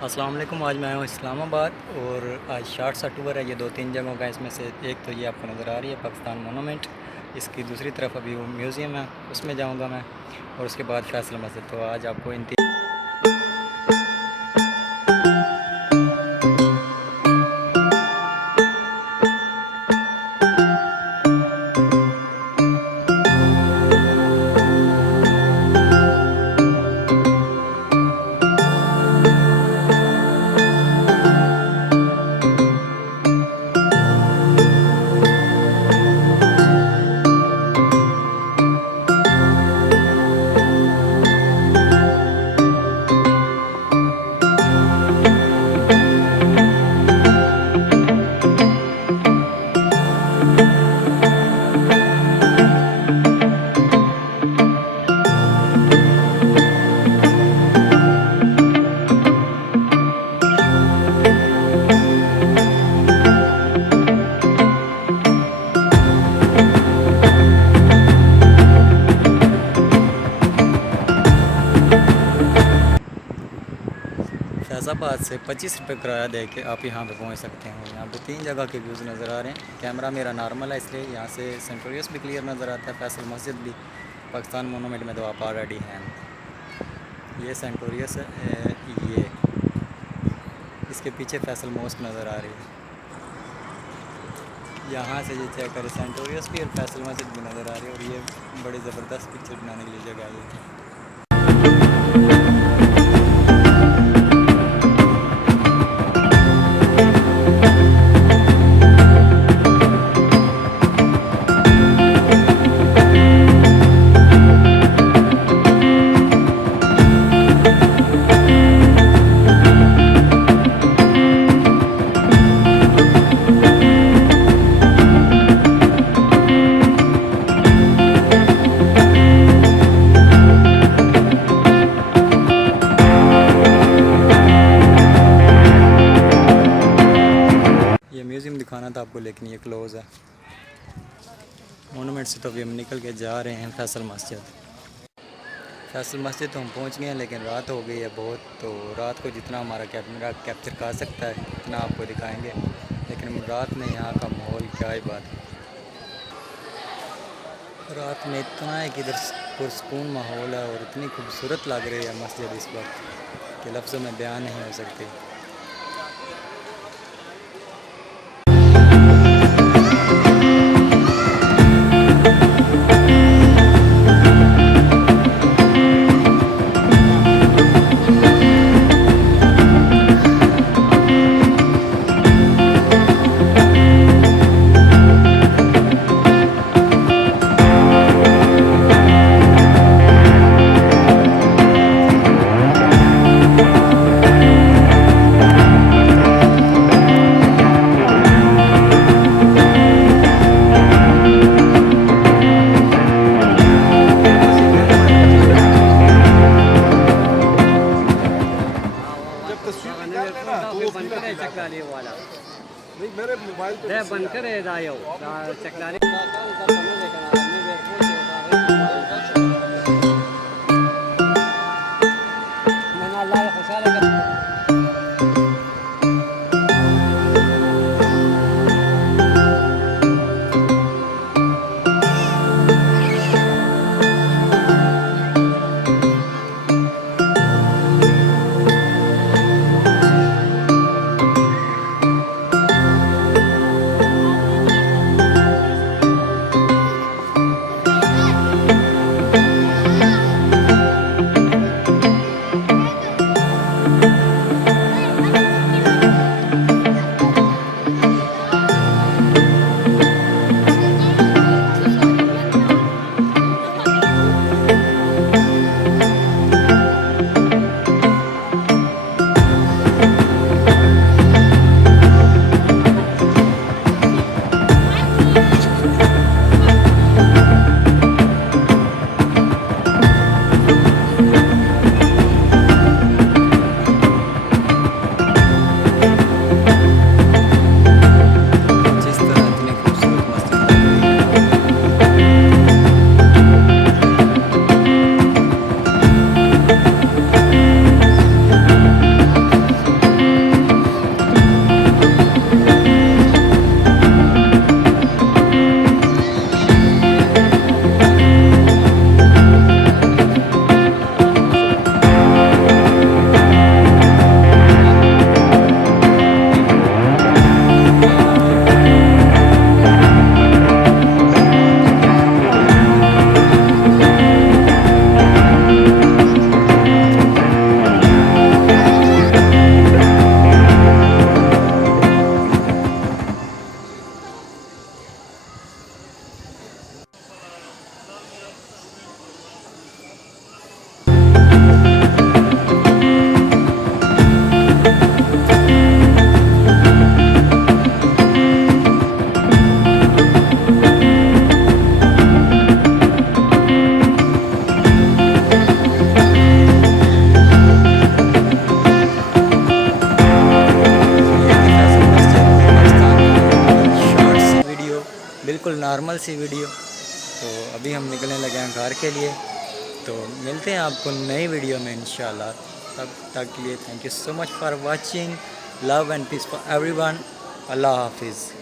अस्सलाम वालेकुम। आज मैं आया हूँ इस्लामाबाद और आज शार्ट सा टूर है। ये 2-3 जगहों का, इसमें से एक तो ये आपको नज़र आ रही है पाकिस्तान मोनूमेंट। इसकी दूसरी तरफ अभी वो म्यूज़ियम है, उसमें जाऊँगा मैं, और उसके बाद फैसल मस्जिद। तो आज आपको इन फैज़ाबाद से 25 रुपये किराया दे के आप यहाँ पे पहुँच सकते हैं। यहाँ पे 3 जगह के व्यूज़ नज़र आ रहे हैं। कैमरा मेरा नॉर्मल है, इसलिए यहाँ से सेंटोरियस भी क्लियर नज़र आता है, फैसल मस्जिद भी। पाकिस्तान मोनूमेंट में तो आप ऑलरेडी हैं। ये सेंटोरियस है, ये इसके पीछे फैसल मॉस्क नज़र आ रही है। यहाँ से ये चेक करें, सेंटोरियस भी और फैसल मस्जिद भी नज़र आ रही है। और ये बड़ी ज़बरदस्त पिक्चर बनाने के लिए जगह है। म्यूज़ियम दिखाना था आपको, लेकिन ये क्लोज़ है। मोनूमेंट से तो अभी हम निकल के जा रहे हैं फैसल मस्जिद। फैसल मस्जिद तो हम पहुंच गए हैं, लेकिन रात हो गई है बहुत। तो रात को जितना हमारा कैमरा कैप्चर कर सकता है उतना आपको दिखाएंगे। लेकिन रात में यहाँ का माहौल क्या ही बात है। रात में इतना है कि इधर पुरसकून माहौल है और इतनी खूबसूरत लग रही है मस्जिद इस वक्त कि लफ्ज़ों में बयान नहीं हो सकती। वाला नहीं मेरे मोबाइल पे बंद करे दायो चकलाने बिल्कुल नॉर्मल सी वीडियो। तो अभी हम निकलने लगे हैं घर के लिए, तो मिलते हैं आपको नई वीडियो में इंशाल्लाह। तब तक के लिए thank you so much for watching. Love and peace for everyone. अल्लाह हाफिज़।